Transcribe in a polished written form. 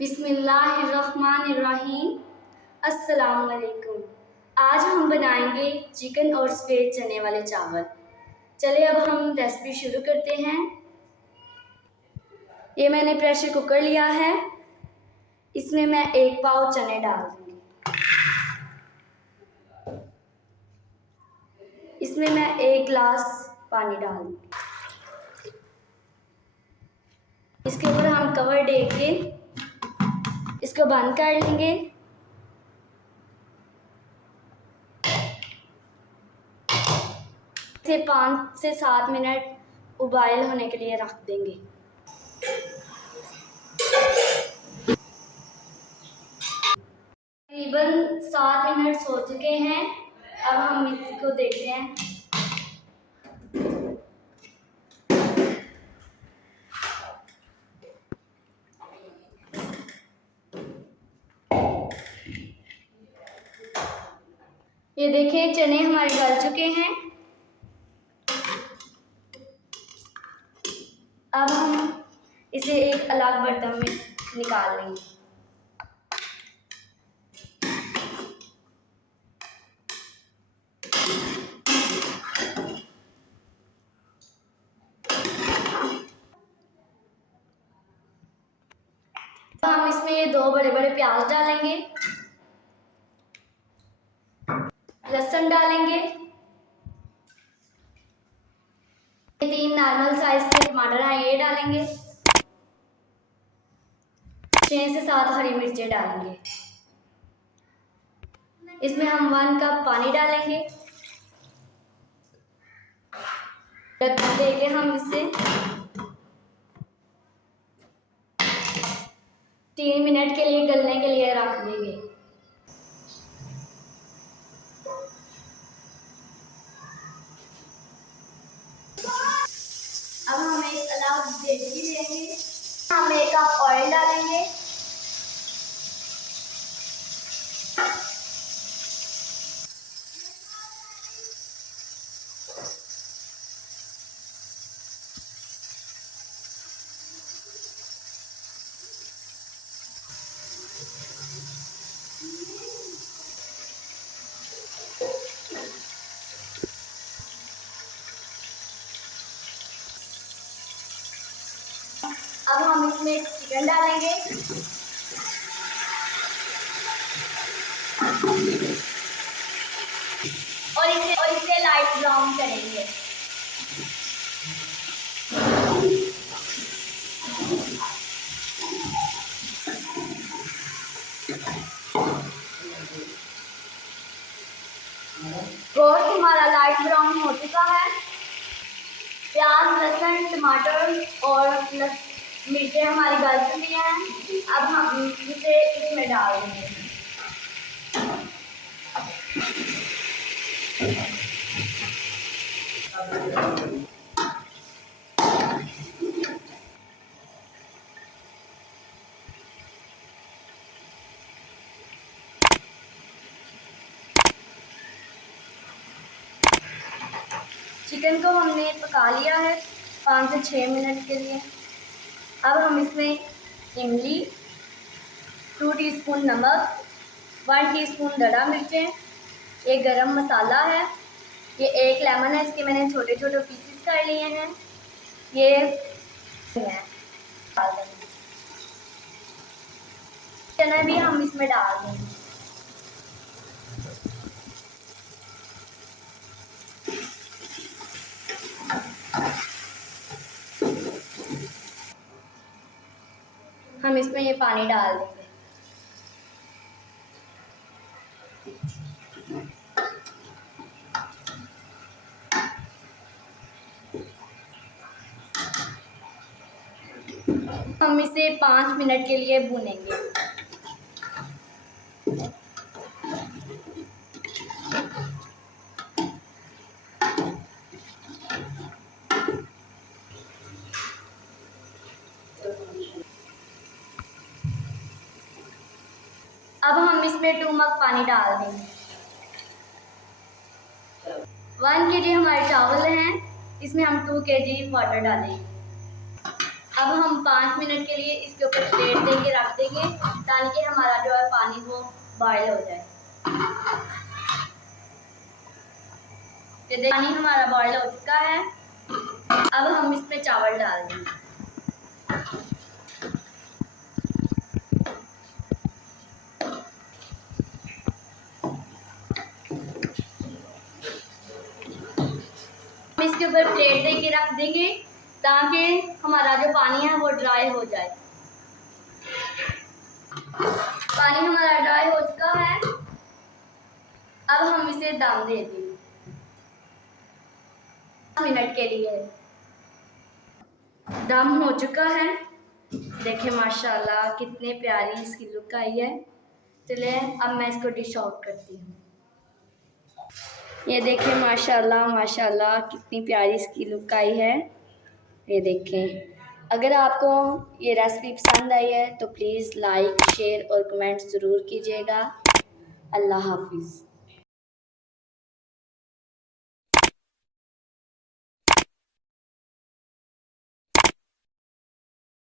बिस्मिल्लाहिर्रहमानिर्रहीम। अस्सलाम वालेकुम। आज हम बनाएंगे चिकन और सफ़ेद चने वाले चावल। चलिए अब हम रेसिपी शुरू करते हैं। ये मैंने प्रेशर कुकर लिया है, इसमें मैं 1 पाव चने डाल दूँगी। इसमें मैं 1 गिलास पानी डाल दूँगी। इसके ऊपर हम कवर दे के इसको बंद कर लेंगे। इसे 5 से 7 मिनट उबाइल होने के लिए रख देंगे। तकरीबन 7 मिनट हो चुके हैं। अब हम इसको देखते हैं। ये देखिए चने हमारे गल चुके हैं। अब हम इसे एक अलग बर्तन में निकाल लेंगे। तो हम इसमें ये 2 बड़े बड़े प्याज डालेंगे, लहसुन डालेंगे, 3 नॉर्मल साइज के टमाटर हैं ये डालेंगे, 6 से 7 हरी मिर्चें डालेंगे। इसमें हम 1 कप पानी डालेंगे। देके हम इसे 3 मिनट के लिए गलने के लिए रख देंगे। अब हम एक अलग देगी लेंगे। हम 1 कप ऑयल डालेंगे। अब हम इसमें चिकन डालेंगे। और इसे लाइट ब्राउन करेंगे। गोश्त हमारा लाइट ब्राउन हो चुका है। प्याज, लहसुन, टमाटर और मिर्चें हमारी गल चुकी हैं। अब हम इसे इसमें डाल देंगे। चिकन को हमने पका लिया है 5 से 6 मिनट के लिए। अब हम इसमें इमली, 2 टीस्पून नमक, 1 टीस्पून दड़ा मिर्चें, ये गरम मसाला है, ये 1 लेमन है, इसके मैंने छोटे छोटे पीसेस कर लिए हैं। ये डाल देंगे। चना भी हम इसमें डाल देंगे। हम इसमें ये पानी डाल देंगे। हम इसे 5 मिनट के लिए भूनेंगे। अब हम इसमें 2 मग पानी डाल देंगे। 1 kg हमारे चावल हैं, इसमें हम 2 kg वाटर डालेंगे। अब हम 5 मिनट के लिए इसके ऊपर प्लेट दे के रख देंगे ताकि हमारा जो है पानी वो बॉयल हो जाए। ये देखिए पानी हमारा बॉयल हो चुका है। अब हम इसमें चावल डाल देंगे। हम इसके ऊपर प्लेट दे के रख देंगे ताकि हमारा जो पानी है वो ड्राई हो जाए। पानी हमारा ड्राई हो चुका है। अब हम इसे दम दे देंगे 5 मिनट के लिए। दम हो चुका है। देखिए माशाल्लाह कितने प्यारी इसकी लुक आई है। चलिए अब मैं इसको डिश आउट करती हूँ। ये देखिए माशाल्लाह माशाल्लाह कितनी प्यारी इसकी लुक आई है। ये देखें, अगर आपको ये रेसिपी पसंद आई है तो प्लीज़ लाइक शेयर और कमेंट ज़रूर कीजिएगा। अल्लाह हाफिज़।